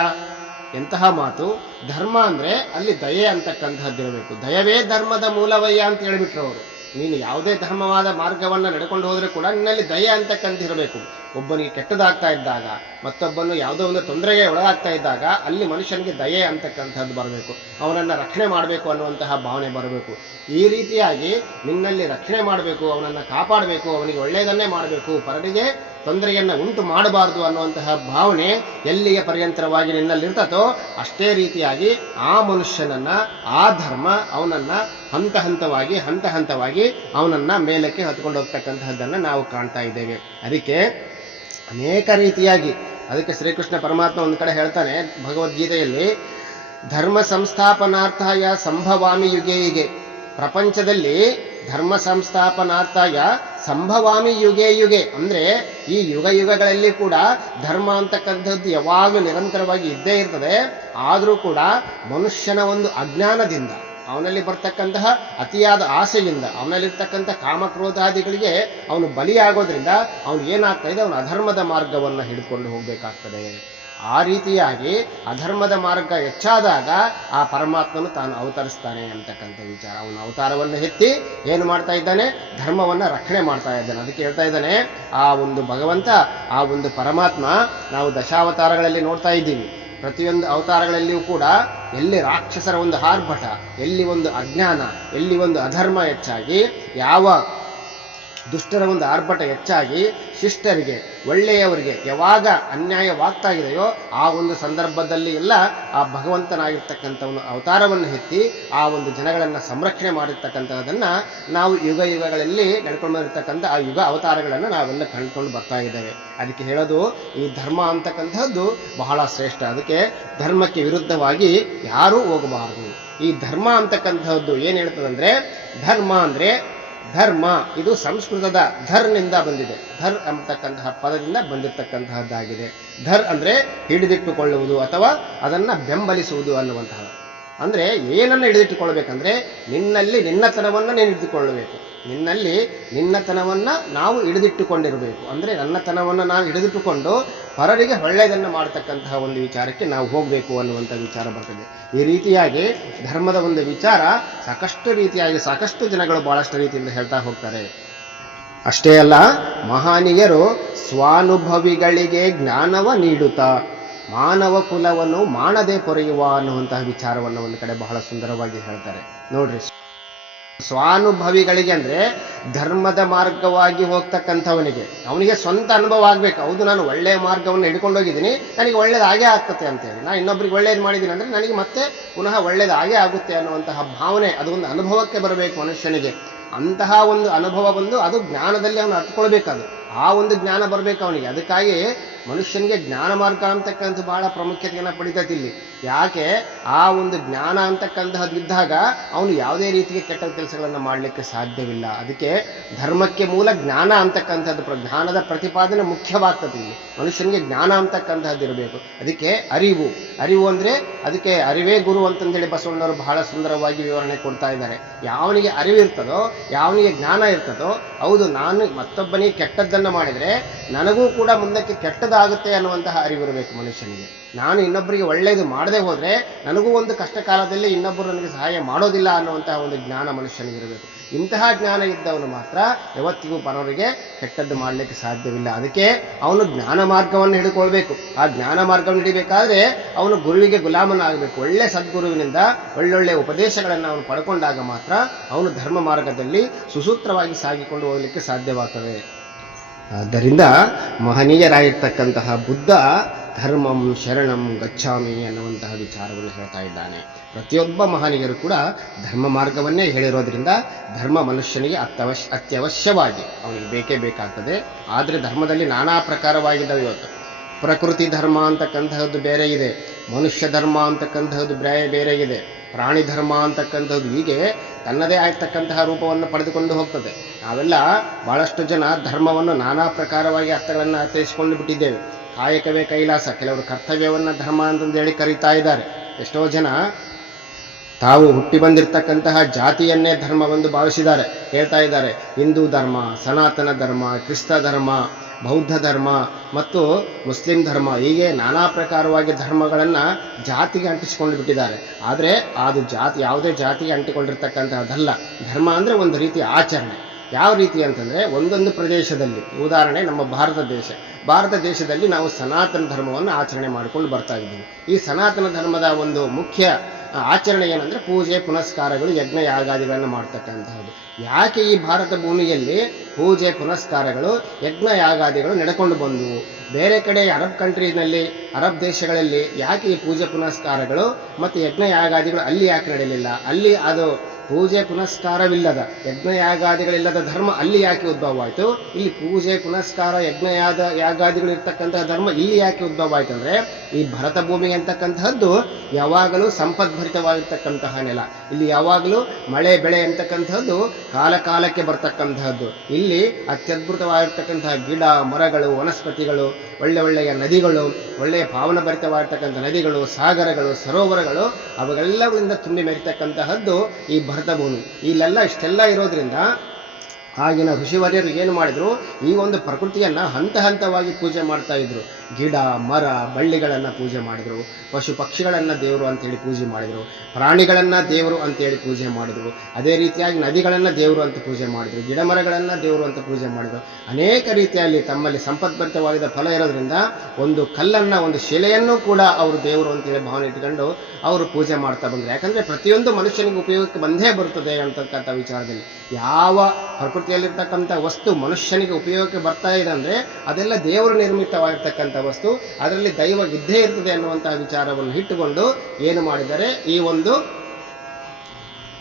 ಎಂತಹ ಮಾತು? ಧರ್ಮ ಅಂದ್ರೆ ಅಲ್ಲಿ ದಯೆ ಅಂತಕ್ಕಂಥದ್ದಿರಬೇಕು. ದಯವೇ ಧರ್ಮದ ಮೂಲವಯ್ಯ ಅಂತ ಹೇಳಿಬಿಟ್ರು ಅವರು. ನೀನು ಯಾವುದೇ ಧರ್ಮವಾದ ಮಾರ್ಗವನ್ನ ನಡ್ಕೊಂಡು ಹೋದ್ರೆ ಕೂಡ ನಿನ್ನಲ್ಲಿ ದಯೆ ಅಂತಕ್ಕಂತಿರಬೇಕು ಒಬ್ಬನಿಗೆ ಕೆಟ್ಟದಾಗ್ತಾ ಇದ್ದಾಗ, ಮತ್ತೊಬ್ಬನು ಯಾವುದೋ ಒಂದು ತೊಂದರೆಗೆ ಒಳಗಾಗ್ತಾ ಇದ್ದಾಗ, ಅಲ್ಲಿ ಮನುಷ್ಯನಿಗೆ ದಯೆ ಅಂತಕ್ಕಂಥದ್ದು ಬರಬೇಕು. ಅವನನ್ನ ರಕ್ಷಣೆ ಮಾಡಬೇಕು ಅನ್ನುವಂತಹ ಭಾವನೆ ಬರಬೇಕು. ಈ ರೀತಿಯಾಗಿ ನಿನ್ನಲ್ಲಿ ರಕ್ಷಣೆ ಮಾಡಬೇಕು, ಅವನನ್ನ ಕಾಪಾಡಬೇಕು, ಅವನಿಗೆ ಒಳ್ಳೆಯದನ್ನೇ ಮಾಡಬೇಕು. ಪರರಿಗೆ ತೊಂದರೆಯನ್ನ ಉಂಟು ಮಾಡಬಾರದು ಅನ್ನುವಂತಹ ಭಾವನೆ ಎಲ್ಲಿಯ ಪರ್ಯಂತರವಾಗಿ ನಿನ್ನಲ್ಲಿರ್ತತೋ ಅಷ್ಟೇ ರೀತಿಯಾಗಿ ಆ ಮನುಷ್ಯನನ್ನ, ಆ ಧರ್ಮ, ಅವನನ್ನ ಹಂತ ಹಂತವಾಗಿ ಹಂತ ಹಂತವಾಗಿ ಅವನನ್ನ ಮೇಲಕ್ಕೆ ಹತ್ಕೊಂಡು ಹೋಗ್ತಕ್ಕಂತಹದ್ದನ್ನು ನಾವು ಕಾಣ್ತಾ ಇದ್ದೇವೆ. ಅದಕ್ಕೆ ಅನೇಕ ರೀತಿಯಾಗಿ ಅದಕ್ಕೆ ಶ್ರೀಕೃಷ್ಣ ಪರಮಾತ್ಮ ಒಂದು ಕಡೆ ಹೇಳ್ತಾನೆ ಭಗವದ್ಗೀತೆಯಲ್ಲಿ, ಧರ್ಮ ಸಂಸ್ಥಾಪನಾರ್ಥಾಯ ಸಂಭವಾಮಿ ಯುಗೆ ಪ್ರಪಂಚದಲ್ಲಿ ಧರ್ಮ ಸಂಸ್ಥಾಪನಾರ್ಥಾಯ ಸಂಭವಾಮಿ ಯುಗೆ ಯುಗೆ ಅಂದ್ರೆ ಈ ಯುಗ ಯುಗಗಳಲ್ಲಿ ಕೂಡ ಧರ್ಮ ಅಂತಕ್ಕಂಥದ್ದು ಯಾವಾಗಲೂ ನಿರಂತರವಾಗಿ ಇದ್ದೇ ಇರ್ತದೆ. ಆದರೂ ಕೂಡ ಮನುಷ್ಯನ ಒಂದು ಅಜ್ಞಾನದಿಂದ, ಅವನಲ್ಲಿ ಬರ್ತಕ್ಕಂತಹ ಅತಿಯಾದ ಆಸೆಯಿಂದ, ಅವನಲ್ಲಿರ್ತಕ್ಕಂಥ ಕಾಮಕ್ರೋಧಾದಿಗಳಿಗೆ ಅವನು ಬಲಿಯಾಗೋದ್ರಿಂದ ಅವನು ಏನಾಗ್ತಾ ಇದೆ? ಅವನು ಅಧರ್ಮದ ಮಾರ್ಗವನ್ನು ಹಿಡ್ಕೊಂಡು ಹೋಗ್ಬೇಕಾಗ್ತದೆ. ಆ ರೀತಿಯಾಗಿ ಅಧರ್ಮದ ಮಾರ್ಗ ಹೆಚ್ಚಾದಾಗ ಆ ಪರಮಾತ್ಮನು ತಾನು ಅವತರಿಸ್ತಾನೆ ಅಂತಕ್ಕಂಥ ವಿಚಾರ. ಅವನ ಅವತಾರವನ್ನು ಎತ್ತಿ ಏನು ಮಾಡ್ತಾ ಇದ್ದಾನೆ? ಧರ್ಮವನ್ನ ರಕ್ಷಣೆ ಮಾಡ್ತಾ ಇದ್ದಾನೆ. ಅದಕ್ಕೆ ಹೇಳ್ತಾ ಇದ್ದಾನೆ, ಆ ಒಂದು ಭಗವಂತ, ಆ ಒಂದು ಪರಮಾತ್ಮ ನಾವು ದಶಾವತಾರಗಳಲ್ಲಿ ನೋಡ್ತಾ ಇದ್ದೀವಿ. ಪ್ರತಿಯೊಂದು ಅವತಾರಗಳಲ್ಲಿಯೂ ಕೂಡ ಎಲ್ಲಿ ರಾಕ್ಷಸರ ಒಂದು ಆರ್ಭಟ ಎಲ್ಲಿ ಒಂದು ಅಜ್ಞಾನ, ಎಲ್ಲಿ ಒಂದು ಅಧರ್ಮ ಹೆಚ್ಚಾಗಿ, ಯಾವ ದುಷ್ಟರ ಒಂದು ಆರ್ಭಟ ಹೆಚ್ಚಾಗಿ ಶಿಷ್ಟರಿಗೆ, ಒಳ್ಳೆಯವರಿಗೆ ಯಾವಾಗ ಅನ್ಯಾಯವಾಗ್ತಾ ಇದೆಯೋ ಆ ಒಂದು ಸಂದರ್ಭದಲ್ಲಿ ಎಲ್ಲ ಆ ಭಗವಂತನಾಗಿರ್ತಕ್ಕಂಥವನು ಅವತಾರವನ್ನು ಎತ್ತಿ ಆ ಒಂದು ಜನಗಳನ್ನು ಸಂರಕ್ಷಣೆ ಮಾಡಿರ್ತಕ್ಕಂಥದ್ದನ್ನು ನಾವು ಯುಗ ಯುಗಗಳಲ್ಲಿ ನಡ್ಕೊಂಡು ಬಂದಿರತಕ್ಕಂಥ ಆ ಯುಗ ಅವತಾರಗಳನ್ನು ನಾವೆಲ್ಲ ಕಂಡುಕೊಂಡು ಬರ್ತಾ ಇದ್ದೇವೆ ಅದಕ್ಕೆ ಹೇಳೋದು, ಈ ಧರ್ಮ ಅಂತಕ್ಕಂಥದ್ದು ಬಹಳ ಶ್ರೇಷ್ಠ. ಅದಕ್ಕೆ ಧರ್ಮಕ್ಕೆ ವಿರುದ್ಧವಾಗಿ ಯಾರೂ ಹೋಗಬಾರದು. ಈ ಧರ್ಮ ಅಂತಕ್ಕಂಥದ್ದು ಏನು ಹೇಳ್ತದಂದ್ರೆ, ಧರ್ಮ ಅಂದ್ರೆ ಧರ್ಮ, ಇದು ಸಂಸ್ಕೃತದ ಧರ್ನಿಂದ ಬಂದಿದೆ. ಧರ್ ಅಂತಕ್ಕಂತಹ ಪದದಿಂದ ಬಂದಿರತಕ್ಕಂತಹದ್ದಾಗಿದೆ. ಧರ್ ಅಂದ್ರೆ ಹಿಡಿದಿಟ್ಟುಕೊಳ್ಳುವುದು ಅಥವಾ ಅದನ್ನ ಬೆಂಬಲಿಸುವುದು ಅನ್ನುವಂತಹ ಅಂದ್ರೆ ಏನನ್ನು ಹಿಡಿದಿಟ್ಟುಕೊಳ್ಬೇಕಂದ್ರೆ ನಿನ್ನಲ್ಲಿ ನಿನ್ನತನವನ್ನ ನೀನು ಹಿಡಿದುಕೊಳ್ಳಬೇಕು ನಿನ್ನಲ್ಲಿ ನಿನ್ನತನವನ್ನ ನಾವು ಹಿಡಿದಿಟ್ಟುಕೊಂಡಿರಬೇಕು. ಅಂದ್ರೆ ನನ್ನತನವನ್ನ ನಾವು ಹಿಡಿದಿಟ್ಟುಕೊಂಡು ಪರರಿಗೆ ಒಳ್ಳೆಯದನ್ನು ಮಾಡತಕ್ಕಂತಹ ಒಂದು ವಿಚಾರಕ್ಕೆ ನಾವು ಹೋಗಬೇಕು ಅನ್ನುವಂಥ ವಿಚಾರ ಬರ್ತದೆ. ಈ ರೀತಿಯಾಗಿ ಧರ್ಮದ ಒಂದು ವಿಚಾರ ಸಾಕಷ್ಟು ರೀತಿಯಾಗಿ ಸಾಕಷ್ಟು ಜನಗಳು ಬಹಳಷ್ಟು ರೀತಿಯಿಂದ ಹೇಳ್ತಾ ಹೋಗ್ತಾರೆ. ಅಷ್ಟೇ ಅಲ್ಲ, ಮಹಾನೀಯರು ಸ್ವಾನುಭವಿಗಳಿಗೆ ಜ್ಞಾನವ ನೀಡುತ್ತಾ, ಮಾನವ ಕುಲವನ್ನು ಮಾಡದೆ ಪೊರೆಯುವ ಅನ್ನುವಂತಹ ವಿಚಾರವನ್ನು ಒಂದು ಕಡೆ ಬಹಳ ಸುಂದರವಾಗಿ ಹೇಳ್ತಾರೆ. ನೋಡ್ರಿ. ಸ್ವಾನುಭವಿಗಳಿಗೆ ಅಂದ್ರೆ ಧರ್ಮದ ಮಾರ್ಗವಾಗಿ ಹೋಗ್ತಕ್ಕಂಥವನಿಗೆ. ಅವನಿಗೆ ಸ್ವಂತ ಅನುಭವ ಆಗ್ಬೇಕು. ಹೌದು, ನಾನು ಒಳ್ಳೆಯ ಮಾರ್ಗವನ್ನು ಹಿಡ್ಕೊಂಡು ಹೋಗಿದೀನಿ ನನಗೆ ಒಳ್ಳೇದಾಗೇ ಆಗ್ತದೆ ಅಂತೇಳಿ. ನಾನು ಇನ್ನೊಬ್ರಿಗೆ ಒಳ್ಳೇದು ಮಾಡಿದ್ದೀನಿ ಅಂದ್ರೆ ನನಗೆ ಮತ್ತೆ ಪುನಃ ಒಳ್ಳೇದಾಗೇ ಆಗುತ್ತೆ ಅನ್ನುವಂತಹ ಭಾವನೆ, ಅದು ಒಂದು ಅನುಭವಕ್ಕೆ ಬರಬೇಕು ಮನುಷ್ಯನಿಗೆ. ಅಂತಹ ಒಂದು ಅನುಭವ ಬಂದು ಅದು ಜ್ಞಾನದಲ್ಲಿ ಅವನು ಅರ್ಥಕೊಳ್ಬೇಕದು ಆ ಒಂದು ಜ್ಞಾನ ಬರಬೇಕು ಅವನಿಗೆ. ಅದಕ್ಕಾಗಿ ಮನುಷ್ಯನಿಗೆ ಜ್ಞಾನ ಮಾರ್ಗ ಅಂತಕ್ಕಂಥ ಬಹಳ ಪ್ರಾಮುಖ್ಯತೆಯನ್ನು ಪಡಿತೈತಿ ಇಲ್ಲಿ. ಯಾಕೆ ಆ ಒಂದು ಜ್ಞಾನ ಅಂತಕ್ಕಂತಹದ್ದು ಇದ್ದಾಗ ಅವನು ಯಾವುದೇ ರೀತಿಯ ಕೆಟ್ಟ ಕೆಲಸಗಳನ್ನು ಮಾಡಲಿಕ್ಕೆ ಸಾಧ್ಯವಿಲ್ಲ. ಅದಕ್ಕೆ ಧರ್ಮಕ್ಕೆ ಮೂಲ ಜ್ಞಾನ ಅಂತಕ್ಕಂಥದ್ದು ಜ್ಞಾನದ ಪ್ರತಿಪಾದನೆ ಮುಖ್ಯವಾಗ್ತದೆ ಇಲ್ಲಿ. ಮನುಷ್ಯನಿಗೆ ಜ್ಞಾನ ಅಂತಕ್ಕಂಥದ್ದು ಇರಬೇಕು. ಅದಕ್ಕೆ ಅರಿವು. ಅರಿವು ಅಂದ್ರೆ ಅದಕ್ಕೆ ಅರಿವೇ ಗುರು ಅಂತಂದೇಳಿ ಬಸವಣ್ಣವರು ಬಹಳ ಸುಂದರವಾಗಿ ವಿವರಣೆ ಕೊಡ್ತಾ ಇದ್ದಾರೆ. ಯಾವನಿಗೆ ಅರಿವು ಇರ್ತದೋ, ಯಾವನಿಗೆ ಜ್ಞಾನ ಇರ್ತದೋ, ಹೌದು, ನಾನು ಮತ್ತೊಬ್ಬನಿಗೆ ಕೆಟ್ಟದ್ದನ್ನು ಮಾಡಿದ್ರೆ ನನಗೂ ಕೂಡ ಮುಂದಕ್ಕೆ ಕೆಟ್ಟದಾಗುತ್ತೆ ಅನ್ನುವಂತಹ ಅರಿವಿರಬೇಕು ಮನುಷ್ಯನಿಗೆ. ನಾನು ಇನ್ನೊಬ್ಬರಿಗೆ ಒಳ್ಳೆಯದು ಮಾಡದೆ ಹೋದರೆ ನನಗೂ ಒಂದು ಕಷ್ಟ ಕಾಲದಲ್ಲಿ ಇನ್ನೊಬ್ಬರು ನನಗೆ ಸಹಾಯ ಮಾಡೋದಿಲ್ಲ ಅನ್ನುವಂತಹ ಒಂದು ಜ್ಞಾನ ಮನುಷ್ಯನಿಗಿರಬೇಕು ಇಂತಹ ಜ್ಞಾನ ಇದ್ದವನು ಮಾತ್ರ ಯಾವತ್ತಿಗೂ ಪರವರಿಗೆ ಕೆಟ್ಟದ್ದು ಮಾಡಲಿಕ್ಕೆ ಸಾಧ್ಯವಿಲ್ಲ. ಅದಕ್ಕೆ ಅವನು ಜ್ಞಾನ ಮಾರ್ಗವನ್ನು ಹಿಡ್ಕೊಳ್ಬೇಕು. ಆ ಜ್ಞಾನ ಮಾರ್ಗವನ್ನು ಹಿಡಿಬೇಕಾದ್ರೆ ಅವನು ಗುರುವಿಗೆ ಗುಲಾಮನಾಗಬೇಕು. ಒಳ್ಳೆ ಸದ್ಗುರುವಿನಿಂದ ಒಳ್ಳೊಳ್ಳೆ ಉಪದೇಶಗಳನ್ನು ಅವನು ಪಡ್ಕೊಂಡಾಗ ಮಾತ್ರ ಅವನು ಧರ್ಮ ಮಾರ್ಗದಲ್ಲಿ ಸುಸೂತ್ರವಾಗಿ ಸಾಗಿಕೊಂಡು ಹೋಗಲಿಕ್ಕೆ ಸಾಧ್ಯವಾಗ್ತದೆ. ಆದ್ದರಿಂದ ಮಹನೀಯರಾಗಿರ್ತಕ್ಕಂತಹ ಬುದ್ಧ ಧರ್ಮಂ ಶರಣಂ ಗಚ್ಚಾಮಿ ಅನ್ನುವಂತಹ ವಿಚಾರವನ್ನು ಹೇಳ್ತಾ ಇದ್ದಾನೆ. ಪ್ರತಿಯೊಬ್ಬ ಮಹನೀಯರು ಕೂಡ ಧರ್ಮ ಮಾರ್ಗವನ್ನೇ ಹೇಳಿರೋದ್ರಿಂದ ಧರ್ಮ ಮನುಷ್ಯನಿಗೆ ಅತ್ಯವಶ್ಯ ಅತ್ಯವಶ್ಯವಾಗಿ ಅವನಿಗೆ ಬೇಕೇ ಬೇಕಾಗ್ತದೆ. ಆದರೆ ಧರ್ಮದಲ್ಲಿ ನಾನಾ ಪ್ರಕಾರವಾಗಿದ್ದಾವೆ ಇವತ್ತು. ಪ್ರಕೃತಿ ಧರ್ಮ ಅಂತಕ್ಕಂತಹದ್ದು ಬೇರೆ ಇದೆ. ಮನುಷ್ಯ ಧರ್ಮ ಅಂತಕ್ಕಂತಹದ್ದು ಬೇರೆ ಬೇರೆ ಇದೆ. ಪ್ರಾಣಿ ಧರ್ಮ ಅಂತಕ್ಕಂಥದ್ದು ಹೀಗೆ ತನ್ನದೇ ಆಗ್ತಕ್ಕಂತಹ ರೂಪವನ್ನು ಪಡೆದುಕೊಂಡು ಹೋಗ್ತದೆ. ನಾವೆಲ್ಲ ಬಹಳಷ್ಟು ಜನ ಧರ್ಮವನ್ನು ನಾನಾ ಪ್ರಕಾರವಾಗಿ ಅರ್ಥಗಳನ್ನು ಅರ್ಥೈಸಿಕೊಂಡು ಬಿಟ್ಟಿದ್ದೇವೆ. ಕಾಯಕವೇ ಕೈಲಾಸ. ಕೆಲವರು ಕರ್ತವ್ಯವನ್ನು ಧರ್ಮ ಅಂತಂದೇಳಿ ಕರೀತಾ ಇದ್ದಾರೆ. ಎಷ್ಟೋ ಜನ ತಾವು ಹುಟ್ಟಿ ಬಂದಿರತಕ್ಕಂತಹ ಜಾತಿಯನ್ನೇ ಧರ್ಮವೆಂದು ಭಾವಿಸಿದ್ದಾರೆ. ಹೇಳ್ತಾ ಇದ್ದಾರೆ, ಹಿಂದೂ ಧರ್ಮ, ಸನಾತನ ಧರ್ಮ, ಕ್ರಿಸ್ತ ಧರ್ಮ, ಬೌದ್ಧ ಧರ್ಮ ಮತ್ತು ಮುಸ್ಲಿಂ ಧರ್ಮ ಹೀಗೆ ನಾನಾ ಪ್ರಕಾರವಾಗಿ ಧರ್ಮಗಳನ್ನು ಜಾತಿಗೆ ಅಂಟಿಸಿಕೊಂಡು ಬಿಟ್ಟಿದ್ದಾರೆ. ಆದರೆ ಅದು ಜಾತಿ, ಯಾವುದೇ ಜಾತಿಗೆ ಅಂಟಿಕೊಂಡಿರ್ತಕ್ಕಂತಹದ್ದಲ್ಲ ಧರ್ಮ ಅಂದರೆ ಒಂದು ರೀತಿಯ ಆಚರಣೆ. ಯಾವ ರೀತಿ ಅಂತಂದರೆ ಒಂದೊಂದು ಪ್ರದೇಶದಲ್ಲಿ. ಉದಾಹರಣೆ ನಮ್ಮ ಭಾರತ ದೇಶ. ಭಾರತ ದೇಶದಲ್ಲಿ ನಾವು ಸನಾತನ ಧರ್ಮವನ್ನು ಆಚರಣೆ ಮಾಡಿಕೊಂಡು ಬರ್ತಾ ಇದ್ದೀವಿ. ಈ ಸನಾತನ ಧರ್ಮದ ಒಂದು ಮುಖ್ಯ ಆಚರಣೆ ಏನಂದ್ರೆ ಪೂಜೆ, ಪುನಸ್ಕಾರಗಳು, ಯಜ್ಞ, ಯಾಗಾದಿಗಳನ್ನು ಮಾಡ್ತಕ್ಕಂತಹದ್ದು. ಯಾಕೆ ಈ ಭಾರತ ಭೂಮಿಯಲ್ಲಿ ಪೂಜೆ, ಪುನಸ್ಕಾರಗಳು, ಯಜ್ಞ, ಯಾಗಾದಿಗಳು ನಡೆಕೊಂಡು ಬಂದವು? ಬೇರೆ ಕಡೆ ಅರಬ್ ಕಂಟ್ರೀಸ್ನಲ್ಲಿ ಅರಬ್ ದೇಶಗಳಲ್ಲಿ ಯಾಕೆ ಈ ಪೂಜೆ, ಪುನಸ್ಕಾರಗಳು ಮತ್ತು ಯಜ್ಞ, ಯಾಗಾದಿಗಳು ಅಲ್ಲಿ ಯಾಕೆ ನಡೆಯಲಿಲ್ಲ? ಅಲ್ಲಿ ಅದು ಪೂಜೆ ಪುನಸ್ಕಾರವಿಲ್ಲದ ಯಜ್ಞ ಯಾಗಾದಿಗಳಿಲ್ಲದ ಧರ್ಮ ಅಲ್ಲಿ ಯಾಕೆ ಉದ್ಭವವಾಯಿತು? ಇಲ್ಲಿ ಪೂಜೆ, ಪುನಸ್ಕಾರ ಯಜ್ಞ ಯಾದ ಯಾಗಾದಿಗಳು ಇರ್ತಕ್ಕಂತಹ ಧರ್ಮ ಇಲ್ಲಿ ಯಾಕೆ ಉದ್ಭವ ಆಯ್ತು ಅಂದ್ರೆ ಈ ಭರತ ಭೂಮಿ ಅಂತಕ್ಕಂತಹದ್ದು ಯಾವಾಗಲೂ ಸಂಪದ್ಭರಿತವಾಗಿರ್ತಕ್ಕಂತಹ ನೆಲ. ಇಲ್ಲಿ ಯಾವಾಗಲೂ ಮಳೆ, ಬೆಳೆ ಅಂತಕ್ಕಂತಹದ್ದು ಕಾಲ ಕಾಲಕ್ಕೆ ಬರ್ತಕ್ಕಂತಹದ್ದು ಇಲ್ಲಿ ಅತ್ಯದ್ಭುತವಾಗಿರ್ತಕ್ಕಂತಹ ಗಿಡ, ಮರಗಳು, ವನಸ್ಪತಿಗಳು, ಒಳ್ಳೆ ಒಳ್ಳೆಯ ನದಿಗಳು, ಒಳ್ಳೆಯ ಭಾವನಭರಿತವಾಗಿರ್ತಕ್ಕಂಥ ನದಿಗಳು, ಸಾಗರಗಳು, ಸರೋವರಗಳು ಅವುಗಳೆಲ್ಲಗಳಿಂದ ತುಂಬಿ ಮೆರಿತಕ್ಕಂತಹದ್ದು ಈ ಭರತ ಭೂಮಿ ಇಲ್ಲೆಲ್ಲ ಇಷ್ಟೆಲ್ಲ ಇರೋದ್ರಿಂದ ಆಗಿನ ಋಷಿವರ್ಯರು ಏನು ಮಾಡಿದ್ರು? ಈ ಒಂದು ಪ್ರಕೃತಿಯನ್ನ ಹಂತ ಹಂತವಾಗಿ ಪೂಜೆ ಮಾಡ್ತಾ ಇದ್ರು. ಗಿಡ, ಮರ, ಬಳ್ಳಿಗಳನ್ನ ಪೂಜೆ ಮಾಡಿದ್ರು. ಪಶು ಪಕ್ಷಿಗಳನ್ನ ದೇವರು ಅಂತೇಳಿ ಪೂಜೆ ಮಾಡಿದ್ರು. ಪ್ರಾಣಿಗಳನ್ನ ದೇವರು ಅಂತೇಳಿ ಪೂಜೆ ಮಾಡಿದ್ರು. ಅದೇ ರೀತಿಯಾಗಿ ನದಿಗಳನ್ನ ದೇವರು ಅಂತ ಪೂಜೆ ಮಾಡಿದ್ರು. ಗಿಡ ಮರಗಳನ್ನ ದೇವರು ಅಂತ ಪೂಜೆ ಮಾಡಿದ್ರು. ಅನೇಕ ರೀತಿಯಲ್ಲಿ ತಮ್ಮಲ್ಲಿ ಸಂಪದ್ಭರಿತವಾದ ಫಲ ಇರೋದ್ರಿಂದ ಒಂದು ಕಲ್ಲನ್ನ, ಒಂದು ಶಿಲೆಯನ್ನು ಕೂಡ ಅವರು ದೇವರು ಅಂತೇಳಿ ಭಾವನೆ ಇಟ್ಕೊಂಡು ಅವರು ಪೂಜೆ ಮಾಡ್ತಾ ಬಂದ್ರು. ಯಾಕಂದ್ರೆ ಪ್ರತಿಯೊಂದು ಮನುಷ್ಯನಿಗೆ ಉಪಯೋಗಕ್ಕೆ ಬಂದೇ ಬರುತ್ತದೆ ಅಂತಕ್ಕಂಥ ವಿಚಾರದಲ್ಲಿ ಯಾವ ಪ್ರಕೃತಿಯಲ್ಲಿರ್ತಕ್ಕಂಥ ವಸ್ತು ಮನುಷ್ಯನಿಗೆ ಉಪಯೋಗಕ್ಕೆ ಬರ್ತಾ ಇದೆ ಅಂದ್ರೆ ಅದೆಲ್ಲ ದೇವರು ನಿರ್ಮಿತವಾಗಿರ್ತಕ್ಕಂಥ ವಸ್ತು. ಅದರಲ್ಲಿ ದೈವ ಇದ್ದೇ ಇರ್ತದೆ ಅನ್ನುವಂತಹ ವಿಚಾರವನ್ನು ಇಟ್ಟುಕೊಂಡು ಏನು ಮಾಡಿದ್ದಾರೆ? ಈ ಒಂದು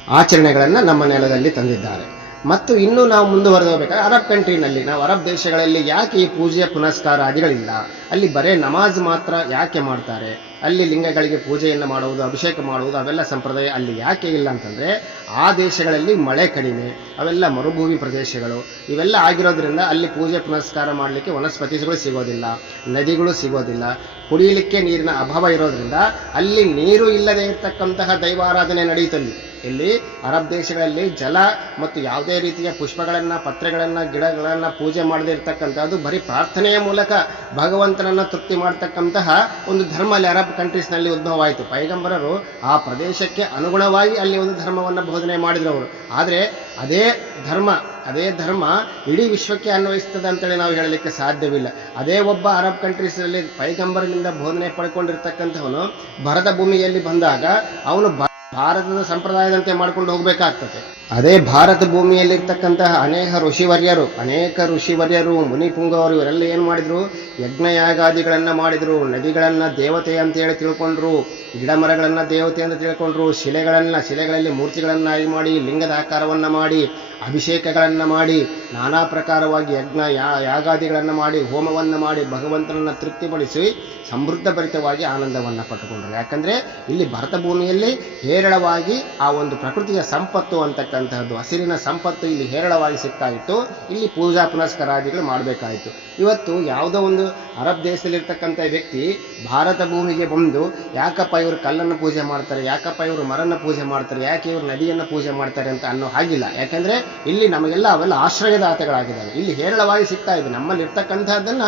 ಆಚರಣೆಗಳನ್ನು ನಮ್ಮ ನೆಲದಲ್ಲಿ ತಂದಿದ್ದಾರೆ. ಮತ್ತು ಇನ್ನೂ ನಾವು ಮುಂದುವರೆದು ಹೋಗ್ಬೇಕಾದ್ರೆ ಅರಬ್ ಕಂಟ್ರಿನಲ್ಲಿ ನಾವು ಅರಬ್ ದೇಶಗಳಲ್ಲಿ ಯಾಕೆ ಈ ಪೂಜೆಯ ಪುನಸ್ಕಾರ ಆದಿಗಳಿಲ್ಲ ಅಲ್ಲಿ ಬರೇ ನಮಾಜ್ ಮಾತ್ರ ಯಾಕೆ ಮಾಡ್ತಾರೆ? ಅಲ್ಲಿ ಲಿಂಗಗಳಿಗೆ ಪೂಜೆಯನ್ನು ಮಾಡುವುದು, ಅಭಿಷೇಕ ಮಾಡುವುದು, ಅವೆಲ್ಲ ಸಂಪ್ರದಾಯ ಅಲ್ಲಿ ಯಾಕೆ ಇಲ್ಲ ಅಂತಂದರೆ ಆ ದೇಶಗಳಲ್ಲಿ ಮಳೆ ಕಡಿಮೆ, ಅವೆಲ್ಲ ಮರುಭೂಮಿ ಪ್ರದೇಶಗಳು, ಇವೆಲ್ಲ ಆಗಿರೋದ್ರಿಂದ ಅಲ್ಲಿ ಪೂಜೆ ಪುನಸ್ಕಾರ ಮಾಡಲಿಕ್ಕೆ ವನಸ್ಪತಿಗಳು ಸಿಗೋದಿಲ್ಲ, ನದಿಗಳು ಸಿಗೋದಿಲ್ಲ ಕುಡಿಯಲಿಕ್ಕೆ ನೀರಿನ ಅಭಾವ ಇರೋದ್ರಿಂದ ಅಲ್ಲಿ ನೀರು ಇಲ್ಲದೆ ಇರತಕ್ಕಂತಹ ದೈವಾರಾಧನೆ ನಡೆಯುತ್ತಲ್ಲಿ ಇಲ್ಲಿ ಅರಬ್ ದೇಶಗಳಲ್ಲಿ ಜಲ ಮತ್ತು ಯಾವುದೇ ರೀತಿಯ ಪುಷ್ಪಗಳನ್ನ, ಪತ್ರೆಗಳನ್ನು, ಗಿಡಗಳನ್ನ ಪೂಜೆ ಮಾಡದೇ ಇರತಕ್ಕಂಥದ್ದು ಬರೀ ಪ್ರಾರ್ಥನೆಯ ಮೂಲಕ ಭಗವಂತನನ್ನ ತೃಪ್ತಿ ಮಾಡ್ತಕ್ಕಂತಹ ಒಂದು ಧರ್ಮ ಅಲ್ಲಿ ಅರಬ್ ಕಂಟ್ರೀಸ್ನಲ್ಲಿ ಉದ್ಭವ ಆಯಿತು. ಪೈಗಂಬರರು ಆ ಪ್ರದೇಶಕ್ಕೆ ಅನುಗುಣವಾಗಿ ಅಲ್ಲಿ ಒಂದು ಧರ್ಮವನ್ನು ಬೋಧನೆ ಮಾಡಿದ್ರು ಅವರು ಆದರೆ ಅದೇ ಧರ್ಮ ಅದೇ ಧರ್ಮ ಇಡೀ ವಿಶ್ವಕ್ಕೆ ಅನ್ವಯಿಸ್ತದೆ ಅಂತೇಳಿ ನಾವು ಹೇಳಲಿಕ್ಕೆ ಸಾಧ್ಯವಿಲ್ಲ. ಅದೇ ಒಬ್ಬ ಅರಬ್ ಕಂಟ್ರೀಸ್ನಲ್ಲಿ ಪೈಗಂಬರನಿಂದ ಬೋಧನೆ ಪಡ್ಕೊಂಡಿರ್ತಕ್ಕಂಥವನು ಭರದ ಭೂಮಿಯಲ್ಲಿ ಬಂದಾಗ ಅವನು ಭಾರತದ ಸಂಪ್ರದಾಯದಂತೆ ಮಾಡ್ಕೊಂಡು ಹೋಗ್ಬೇಕಾಗ್ತದೆ. ಅದೇ ಭಾರತ ಭೂಮಿಯಲ್ಲಿರ್ತಕ್ಕಂತಹ ಅನೇಕ ಋಷಿವರ್ಯರು ಅನೇಕ ಋಷಿವರ್ಯರು ಮುನಿಪುಂಗವರು ಇವರೆಲ್ಲ ಏನು ಮಾಡಿದರು? ಯಜ್ಞಯಾಗಾದಿಗಳನ್ನು ಮಾಡಿದರು, ನದಿಗಳನ್ನು ದೇವತೆ ಅಂತ ಹೇಳಿ ತಿಳ್ಕೊಂಡ್ರು ಗಿಡ ಮರಗಳನ್ನು ದೇವತೆ ಅಂತ ತಿಳ್ಕೊಂಡ್ರು, ಶಿಲೆಗಳನ್ನು, ಶಿಲೆಗಳಲ್ಲಿ ಮೂರ್ತಿಗಳನ್ನಾಗಿ ಮಾಡಿ, ಲಿಂಗದ ಆಕಾರವನ್ನು ಮಾಡಿ, ಅಭಿಷೇಕಗಳನ್ನು ಮಾಡಿ, ನಾನಾ ಪ್ರಕಾರವಾಗಿ ಯಜ್ಞ ಯಾ, ಯಾಗಾದಿಗಳನ್ನು ಮಾಡಿ, ಹೋಮವನ್ನು ಮಾಡಿ, ಭಗವಂತನನ್ನು ತೃಪ್ತಿಪಡಿಸಿ ಸಮೃದ್ಧ ಭರಿತವಾಗಿ ಆನಂದವನ್ನು ಪಟ್ಟುಕೊಂಡ್ರು. ಯಾಕಂದರೆ ಇಲ್ಲಿ ಭರತ ಭೂಮಿಯಲ್ಲಿ ಹೇರಳವಾಗಿ ಆ ಒಂದು ಪ್ರಕೃತಿಯ ಸಂಪತ್ತು ಅಂತಕ್ಕ ಮಾಡ್ತಕ್ಕಂತಹದ್ದು ಹಸಿರಿನ ಸಂಪತ್ತು ಇಲ್ಲಿ ಹೇರಳವಾಗಿ ಸಿಗ್ತಾ ಇತ್ತು ಇಲ್ಲಿ ಪೂಜಾ ಪುನಸ್ಕಾರಾದಿಗಳು ಮಾಡಬೇಕಾಯಿತು. ಇವತ್ತು ಯಾವುದೋ ಒಂದು ಅರಬ್ ದೇಶದಲ್ಲಿರ್ತಕ್ಕಂಥ ವ್ಯಕ್ತಿ ಭಾರತ ಭೂಮಿಗೆ ಬಂದು ಯಾಕಪ್ಪ ಇವರು ಕಲ್ಲನ್ನು ಪೂಜೆ ಮಾಡ್ತಾರೆ, ಯಾಕಪ್ಪ ಇವರು ಮರನ್ನು ಪೂಜೆ ಮಾಡ್ತಾರೆ, ಯಾಕೆ ಇವರು ನದಿಯನ್ನು ಪೂಜೆ ಮಾಡ್ತಾರೆ ಅಂತ ಅನ್ನೋ ಹಾಗಿಲ್ಲ. ಯಾಕಂದ್ರೆ ಇಲ್ಲಿ ನಮಗೆಲ್ಲ ಅವೆಲ್ಲ ಆಶ್ರಯದಾತಗಳಾಗಿದ್ದಾವೆ. ಇಲ್ಲಿ ಹೇರಳವಾಗಿ ಸಿಗ್ತಾ ಇದೆ ನಮ್ಮಲ್ಲಿ ಇರ್ತಕ್ಕಂಥದ್ದನ್ನ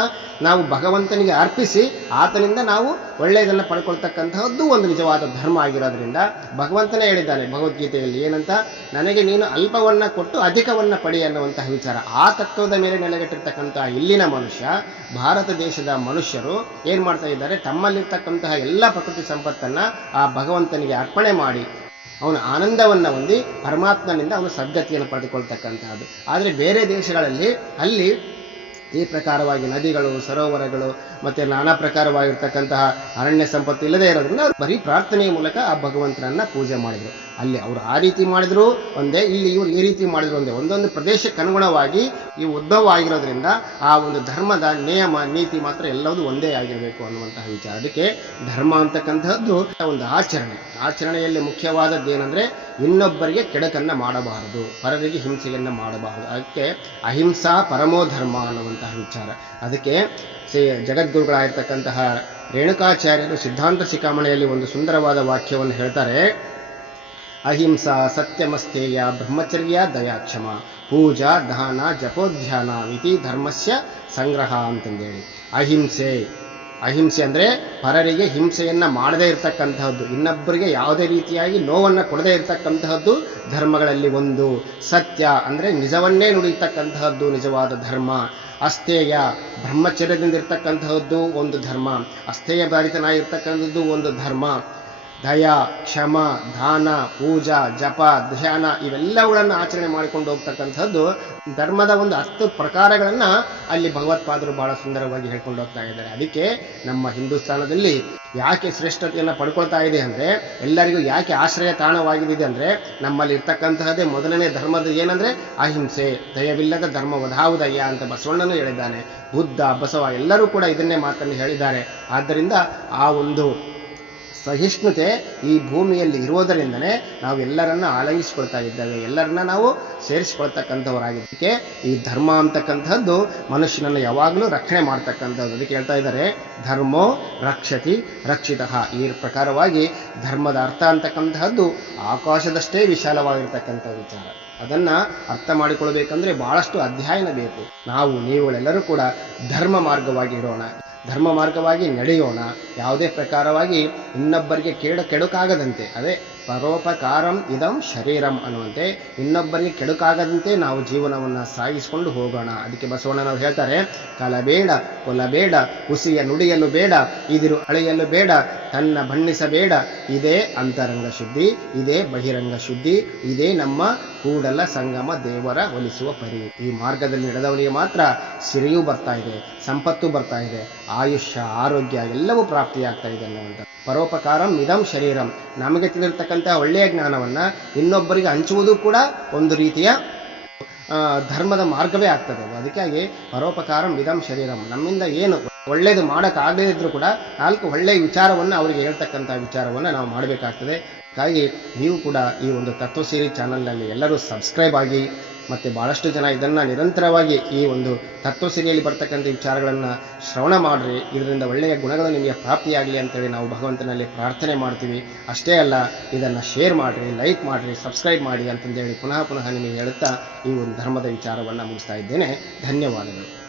ನಾವು ಭಗವಂತನಿಗೆ ಅರ್ಪಿಸಿ ಆತನಿಂದ ನಾವು ಒಳ್ಳೆಯದನ್ನು ಪಡ್ಕೊಳ್ತಕ್ಕಂತಹದ್ದು ಒಂದು ನಿಜವಾದ ಧರ್ಮ ಆಗಿರೋದ್ರಿಂದ ಭಗವಂತನೇ ಹೇಳಿದ್ದಾನೆ ಭಗವದ್ಗೀತೆಯಲ್ಲಿ ಏನಂತ, ನನಗೆ ನೀನು ಅಲ್ಪವನ್ನ ಕೊಟ್ಟು ಅಧಿಕವನ್ನ ಪಡಿ ಅನ್ನುವಂತಹ ವಿಚಾರ. ಆ ತತ್ವದ ಮೇಲೆ ನೆಲೆಗಟ್ಟಿರ್ತಕ್ಕಂತಹ ಇಲ್ಲಿನ ಮನುಷ್ಯ, ಭಾರತ ದೇಶದ ಮನುಷ್ಯರು ಏನ್ ಮಾಡ್ತಾ ಇದ್ದಾರೆ? ತಮ್ಮಲ್ಲಿರ್ತಕ್ಕಂತಹ ಎಲ್ಲ ಪ್ರಕೃತಿ ಸಂಪತ್ತನ್ನ ಆ ಭಗವಂತನಿಗೆ ಅರ್ಪಣೆ ಮಾಡಿ, ಅವನ ಆನಂದವನ್ನ ಹೊಂದಿ ಪರಮಾತ್ಮನಿಂದ ಅವನು ಸದ್ಗತಿಯನ್ನು ಪಡೆದುಕೊಳ್ತಕ್ಕಂತಹದ್ದು. ಆದರೆ ಬೇರೆ ದೇಶಗಳಲ್ಲಿ ಅಲ್ಲಿ ಈ ಪ್ರಕಾರವಾಗಿ ನದಿಗಳು, ಸರೋವರಗಳು ಮತ್ತೆ ನಾನಾ ಪ್ರಕಾರವಾಗಿರ್ತಕ್ಕಂತಹ ಅರಣ್ಯ ಸಂಪತ್ತು ಇಲ್ಲದೆ ಇರೋದ್ರಿಂದ ಬರೀ ಪ್ರಾರ್ಥನೆಯ ಮೂಲಕ ಆ ಭಗವಂತನನ್ನ ಪೂಜೆ ಮಾಡಿದ್ರು. ಅಲ್ಲಿ ಅವರು ಆ ರೀತಿ ಮಾಡಿದ್ರು ಒಂದೇ, ಇಲ್ಲಿ ಇವರು ಈ ರೀತಿ ಮಾಡಿದ್ರು ಒಂದೇ. ಒಂದೊಂದು ಪ್ರದೇಶಕ್ಕೆ ಅನುಗುಣವಾಗಿ ಈ ಉದ್ಭವ ಆಗಿರೋದ್ರಿಂದ ಆ ಒಂದು ಧರ್ಮದ ನಿಯಮ, ನೀತಿ ಮಾತ್ರ ಎಲ್ಲವೂ ಒಂದೇ ಆಗಿರಬೇಕು ಅನ್ನುವಂತಹ ವಿಚಾರ. ಅದಕ್ಕೆ ಧರ್ಮ ಅಂತಕ್ಕಂಥದ್ದು ಒಂದು ಆಚರಣೆ. ಆಚರಣೆಯಲ್ಲಿ ಮುಖ್ಯವಾದದ್ದು ಏನಂದ್ರೆ ಇನ್ನೊಬ್ಬರಿಗೆ ಕೆಡಕನ್ನ ಮಾಡಬಾರದು, ಪರರಿಗೆ ಹಿಂಸೆಯನ್ನ ಮಾಡಬಾರದು. ಅದಕ್ಕೆ ಅಹಿಂಸಾ ಪರಮೋ ಧರ್ಮ ಅನ್ನುವಂತಹ ವಿಚಾರ. ಅದಕ್ಕೆ ಶ್ರೀ ಜಗದ್ಗುರುಗಳಾಗಿರ್ತಕ್ಕಂತಹ ರೇಣುಕಾಚಾರ್ಯರು ಸಿದ್ಧಾಂತ ಶಿಖಾಮಣೆಯಲ್ಲಿ ಒಂದು ಸುಂದರವಾದ ವಾಕ್ಯವನ್ನು ಹೇಳ್ತಾರೆ. ಅಹಿಂಸಾ ಸತ್ಯಮಸ್ತೇಯ ಬ್ರಹ್ಮಚರ್ಯ ದಯಾಕ್ಷಮ. ಪೂಜಾ ದಾನ ಜಪೋಧ್ಯಾನ ಇತಿ ಧರ್ಮಸ್ಯ ಸಂಗ್ರಹ ಅಂತಂದೇಳಿ. ಅಹಿಂಸೆ ಅಹಿಂಸೆ ಅಂದ್ರೆ ಪರರಿಗೆ ಹಿಂಸೆಯನ್ನು ಮಾಡದೇ ಇರತಕ್ಕಂತಹದ್ದು. ಇನ್ನೊಬ್ಬರಿಗೆ ಯಾವುದೇ ರೀತಿಯಾಗಿ ನೋವನ್ನು ಕೊಡದೇ ಇರತಕ್ಕಂತಹದ್ದು ಧರ್ಮಗಳಲ್ಲಿ ಒಂದು. ಸತ್ಯ ಅಂದರೆ ನಿಜವನ್ನೇ ನುಡಿಯತಕ್ಕಂತಹದ್ದು ನಿಜವಾದ ಧರ್ಮ. ಅಸ್ಥೇಯ, ಬ್ರಹ್ಮಚರ್ಯದಿಂದ ಇರ್ತಕ್ಕಂತಹದ್ದು ಒಂದು ಧರ್ಮ. ಅಸ್ಥೇಯ ಬಾಧಿತನಾಗಿರ್ತಕ್ಕಂಥದ್ದು ಒಂದು ಧರ್ಮ. ದಯ, ಕ್ಷಮ, ದಾನ, ಪೂಜಾ, ಜಪ, ಧ್ಯಾನ ಇವೆಲ್ಲವುಗಳನ್ನು ಆಚರಣೆ ಮಾಡಿಕೊಂಡು ಹೋಗ್ತಕ್ಕಂಥದ್ದು ಧರ್ಮದ ಒಂದು ಹತ್ತು ಪ್ರಕಾರಗಳನ್ನು ಅಲ್ಲಿ ಭಗವತ್ಪಾದರು ಬಹಳ ಸುಂದರವಾಗಿ ಹೇಳ್ಕೊಂಡು ಹೋಗ್ತಾ ಇದ್ದಾರೆ. ಅದಕ್ಕೆ ನಮ್ಮ ಹಿಂದೂಸ್ತಾನದಲ್ಲಿ ಯಾಕೆ ಶ್ರೇಷ್ಠತೆಯನ್ನು ಪಡ್ಕೊಳ್ತಾ ಇದೆ ಅಂದರೆ, ಎಲ್ಲರಿಗೂ ಯಾಕೆ ಆಶ್ರಯ ತಾಣವಾಗಿದೆ ಅಂದರೆ, ನಮ್ಮಲ್ಲಿ ಇರ್ತಕ್ಕಂತಹದ್ದೇ ಮೊದಲನೇ ಧರ್ಮದ ಏನಂದರೆ, ಅಹಿಂಸೆ, ದಯವಿಲ್ಲದ ಧರ್ಮ ವಧಾವುದಯ್ಯ ಅಂತ ಬಸವಣ್ಣನು ಹೇಳಿದ್ದಾನೆ. ಬುದ್ಧ, ಬಸವ ಎಲ್ಲರೂ ಕೂಡ ಇದನ್ನೇ ಮಾತನ್ನು ಹೇಳಿದ್ದಾರೆ. ಆದ್ದರಿಂದ ಆ ಒಂದು ಸಹಿಷ್ಣುತೆ ಈ ಭೂಮಿಯಲ್ಲಿ ಇರುವುದರಿಂದನೇ ನಾವು ಎಲ್ಲರನ್ನ ಆಳಯಿಸ್ಕೊಳ್ತಾ ಇದ್ದೇವೆ. ಎಲ್ಲರನ್ನ ನಾವು ಸೇರಿಸಿಕೊಳ್ತಕ್ಕಂಥವರಾಗಿದ್ದಕ್ಕೆ ಈ ಧರ್ಮ ಅಂತಕ್ಕಂಥದ್ದು ಮನುಷ್ಯನನ್ನು ಯಾವಾಗಲೂ ರಕ್ಷಣೆ ಮಾಡ್ತಕ್ಕಂಥದ್ದು. ಅದಕ್ಕೆ ಹೇಳ್ತಾ ಇದ್ದಾರೆ, ಧರ್ಮೋ ರಕ್ಷತಿ ರಕ್ಷಿತ. ಈ ಪ್ರಕಾರವಾಗಿ ಧರ್ಮದ ಅರ್ಥ ಅಂತಕ್ಕಂತಹದ್ದು ಆಕಾಶದಷ್ಟೇ ವಿಶಾಲವಾಗಿರ್ತಕ್ಕಂಥ ವಿಚಾರ. ಅದನ್ನ ಅರ್ಥ ಮಾಡಿಕೊಳ್ಬೇಕಂದ್ರೆ ಬಹಳಷ್ಟು ಅಧ್ಯಯನ ಬೇಕು. ನಾವು ನೀವುಗಳೆಲ್ಲರೂ ಕೂಡ ಧರ್ಮ ಮಾರ್ಗವಾಗಿ ಇರೋಣ. ಧರ್ಮ ಮಾರ್ಗವಾಗಿ ನಡೆಯೋಣ. ಯಾವುದೇ ಪ್ರಕಾರವಾಗಿ ಇನ್ನೊಬ್ಬರಿಗೆ ಕೇಡ ಕೆಡುಕಾಗದಂತೆ. ಅದೇ ಪರೋಪಕಾರಂ ಇದಂ ಶರೀರಂ ಅನ್ನುವಂತೆ ಇನ್ನೊಬ್ಬರಿಗೆ ಕೆಡುಕಾಗದಂತೆ ನಾವು ಜೀವನವನ್ನು ಸಾಗಿಸಿಕೊಂಡು ಹೋಗೋಣ. ಅದಕ್ಕೆ ಬಸವಣ್ಣನವರು ಹೇಳ್ತಾರೆ, ಕಲಬೇಡ, ಕೊಲಬೇಡ, ಹುಸಿಯ ನುಡಿಯಲು ಬೇಡ, ಇದಿರು ಅಳೆಯಲು ಬೇಡ, ತನ್ನ ಬಣ್ಣಿಸಬೇಡ, ಇದೇ ಅಂತರಂಗ ಶುದ್ಧಿ, ಇದೇ ಬಹಿರಂಗ ಶುದ್ಧಿ, ಇದೇ ನಮ್ಮ ಕೂಡಲ ಸಂಗಮ ದೇವರ ಒಲಿಸುವ ಪರಿ. ಈ ಮಾರ್ಗದಲ್ಲಿ ನಡೆದವನಿಗೆ ಮಾತ್ರ ಸಿರಿಯೂ ಬರ್ತಾ ಇದೆ, ಸಂಪತ್ತು ಬರ್ತಾ ಇದೆ, ಆಯುಷ್ಯ, ಆರೋಗ್ಯ ಎಲ್ಲವೂ ಪ್ರಾಪ್ತಿಯಾಗ್ತಾ ಇದೆ ಅನ್ನುವಂಥ ಪರೋಪಕಾರಂ ಇದಂ ಶರೀರಂ. ನಮಗೆ ತಿಳಿರ್ತಕ್ಕಂಥ ಒಳ್ಳೆಯ ಜ್ಞಾನವನ್ನ ಇನ್ನೊಬ್ಬರಿಗೆ ಹಂಚುವುದು ಕೂಡ ಒಂದು ರೀತಿಯ ಧರ್ಮದ ಮಾರ್ಗವೇ ಆಗ್ತದೆ. ಅದು ಅದಕ್ಕಾಗಿ ಪರೋಪಕಾರಂ ಇದಂ ಶರೀರಂ. ನಮ್ಮಿಂದ ಏನು ಒಳ್ಳೇದು ಮಾಡೋಕ್ಕಾಗದೇ ಇದ್ರೂ ಕೂಡ ನಾಲ್ಕು ಒಳ್ಳೆಯ ವಿಚಾರವನ್ನು ಅವರಿಗೆ ಹೇಳ್ತಕ್ಕಂಥ ವಿಚಾರವನ್ನು ನಾವು ಮಾಡಬೇಕಾಗ್ತದೆ. ಹಾಗಾಗಿ ನೀವು ಕೂಡ ಈ ಒಂದು ತತ್ವಸೇರಿ ಚಾನಲ್ನಲ್ಲಿ ಎಲ್ಲರೂ ಸಬ್ಸ್ಕ್ರೈಬ್ ಆಗಿ ಮತ್ತು ಭಾಳಷ್ಟು ಜನ ಇದನ್ನು ನಿರಂತರವಾಗಿ ಈ ಒಂದು ತತ್ವ ಸಿರಿಯಲ್ಲಿ ಬರ್ತಕ್ಕಂಥ ವಿಚಾರಗಳನ್ನು ಶ್ರವಣ ಮಾಡಿರಿ. ಇದರಿಂದ ಒಳ್ಳೆಯ ಗುಣಗಳು ನಿಮಗೆ ಪ್ರಾಪ್ತಿಯಾಗಲಿ ಅಂತೇಳಿ ನಾವು ಭಗವಂತನಲ್ಲಿ ಪ್ರಾರ್ಥನೆ ಮಾಡ್ತೀವಿ. ಅಷ್ಟೇ ಅಲ್ಲ, ಇದನ್ನು ಶೇರ್ ಮಾಡಿರಿ ಲೈಕ್ ಮಾಡಿರಿ ಸಬ್ಸ್ಕ್ರೈಬ್ ಮಾಡಿ ಅಂತಂದೇಳಿ ಪುನಃ ಪುನಃ ನಿಮಗೆ ಹೇಳುತ್ತಾ ಈ ಒಂದು ಧರ್ಮದ ವಿಚಾರವನ್ನು ಮುಗಿಸ್ತಾ ಇದ್ದೇನೆ. ಧನ್ಯವಾದಗಳು.